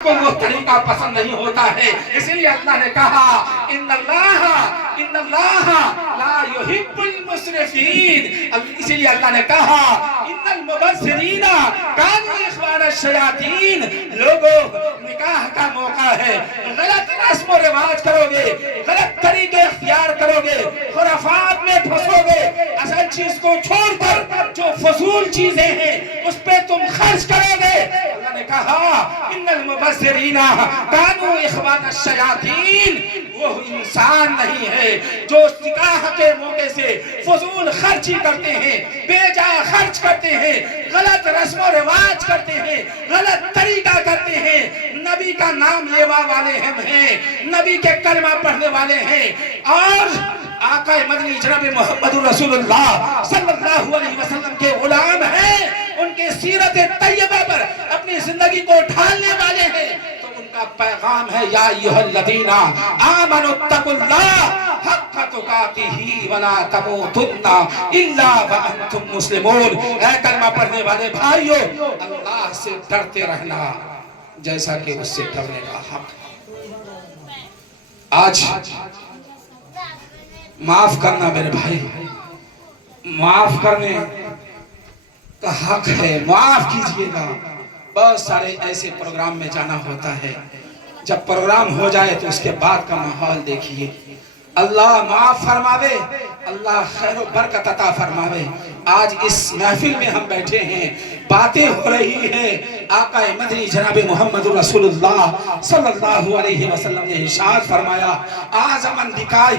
کو وہ طریقہ پسند نہیں ہوتا ہے، اس لیے اللہ نے کہا ان اللہ لا يحب المسرفین، اسی لیے اللہ نے کہا ان المبذرین کانوا اخوان الشیاطین۔ لوگوں، نکاح کا موقع ہے، غلط رسم و رواج کرو گے، غلط طریقے اختیار کرو گے، خرافات میں پھنسو گے، اصل چیز کو چھوڑ کر جو فضول چیزیں ہیں اس پہ تم خرچ کرو گے۔ اللہ نے کہا ان المبذرین کانوا اخوان الشیاطین، وہ انسان نہیں ہے جو نکاح کے موقع سے فضول خرچی کرتے ہیں، بے جا خرچ کرتے ہیں، غلط رسم و رواج کرتے ہیں، غلط طریقہ کرتے ہیں، نبی کا نام لیوا والے ہم ہیں، نبی کے کلمہ پڑھنے والے ہیں، اور آقا مدنی جناب محمد رسول اللہ صلی اللہ علیہ وسلم کے غلام ہیں، ان کے سیرت طیبہ پر اپنی زندگی کو ڈھالنے والے ہیں۔ تو ان کا پیغام ہے یا ایھا الذین آمنوا اتقوا اللہ حق تقاتہ ولا تموتن الا وانتم مسلمون۔ اے کلمہ پڑھنے والے بھائیو، اللہ سے ڈرتے رہنا جیسا کہ اس سے ڈرنے کا حق۔ آج معاف کرنا میرے بھائی، معاف کرنے کا حق ہے، معاف کیجئے گا۔ بہت سارے ایسے پروگرام میں جانا ہوتا ہے، جب پروگرام ہو جائے تو اس کے بعد کا ماحول دیکھیے۔ اللہ معاف فرماوے، اللہ خیر و برکت عطا فرماوے۔ آج اس محفل میں ہم بیٹھے ہیں، باتیں ہو رہی ہیں، آقا مدنی جناب محمد رسول اللہ صلی اللہ علیہ وسلم نے ارشاد فرمایا اعظم النکاح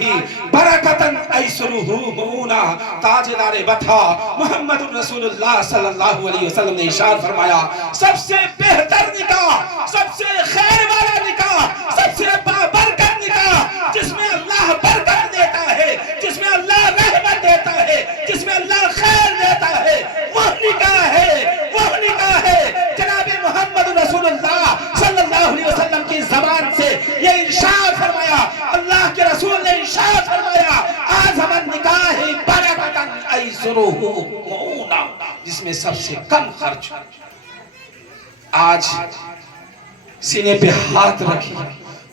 برکتا ایسرہ مونا، تاجدار بطھا محمد رسول اللہ صلی اللہ علیہ وسلم نے ارشاد فرمایا سب سے بہتر نکاح، سب سے خیر والا نکاح، سب سے بابرکت نکاح، جس میں اللہ برکت دیتا ہے، جس میں اللہ رحمت دیتا ہے، جس میں اللہ خیر دیتا ہے، وہ نکاح ہے، وہ نکاح ہے۔ جناب محمد رسول اللہ صلی اللہ علیہ وسلم کی زبان سے یہ ارشاد فرمایا، اللہ کے رسول نے ارشاد فرمایا اعظم النکاح برکتا ایسرہ مونا، جس میں سب سے کم خرچ۔ آج سینے پہ ہاتھ رکھیے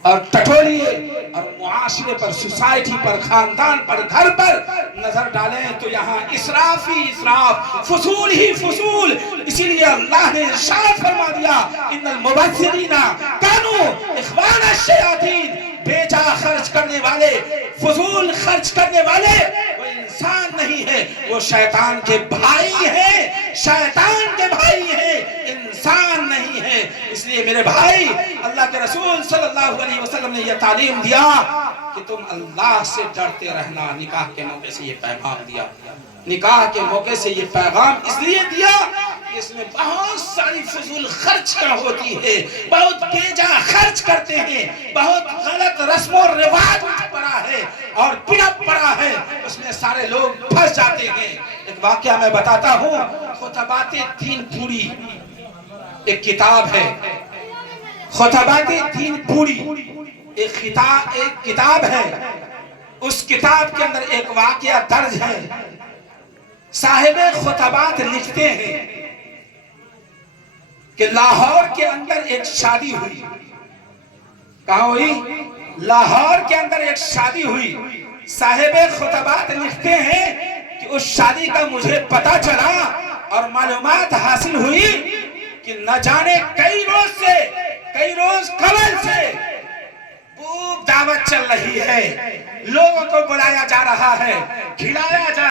اور ٹٹولیے اور معاشرے پر، سوسائٹی پر، خاندان پر، گھر پر نظر ڈالیں تو یہاں اسراف ہی اسراف، فضول ہی فضول۔ اسی لیے اللہ نے ارشاد فرما دیا ان المبذرین کانوا اخوان الشیاطین، بے جا خرچ کرنے والے، فضول خرچ کرنے والے وہ انسان نہیں ہے، وہ شیطان کے بھائی ہیں، شیطان کے بھائی ہیں، انسان نہیں ہے۔ اس لیے میرے بھائی، اللہ کے رسول صلی اللہ علیہ وسلم نے یہ تعلیم دیا کہ تم اللہ سے ڈرتے رہنا۔ نکاح کے موقع سے یہ پیغام دیا، نکاح کے موقع سے یہ پیغام اس لیے دیا کہ اس میں بہت ساری فضول خرچیاں ہوتی ہے، بہت بے جا خرچ کرتے ہیں، بہت غلط رسم و رواج پڑا ہے اور پڑپ پڑا ہے، اس میں سارے لوگ پھنس جاتے ہیں۔ ایک واقعہ میں بتاتا ہوں، خطبات دین پوری ایک کتاب ہے، خطبات دین پوری ایک کتاب ہے، اس کتاب کے اندر ایک واقعہ درج ہے۔ صاحب خطبات لکھتے ہیں کہ لاہور کے اندر ایک شادی ہوئی۔ کہاں ہوئی؟ لاہور کے اندر ایک شادی ہوئی۔ صاحب خطبات لکھتے ہیں کہ اس شادی کا مجھے پتہ چلا اور معلومات حاصل ہوئی کہ نہ جانے کئی روز قبل سے خوب دعوت چل رہی ہے، لوگوں کو بلایا جا رہا ہے، کھلایا جا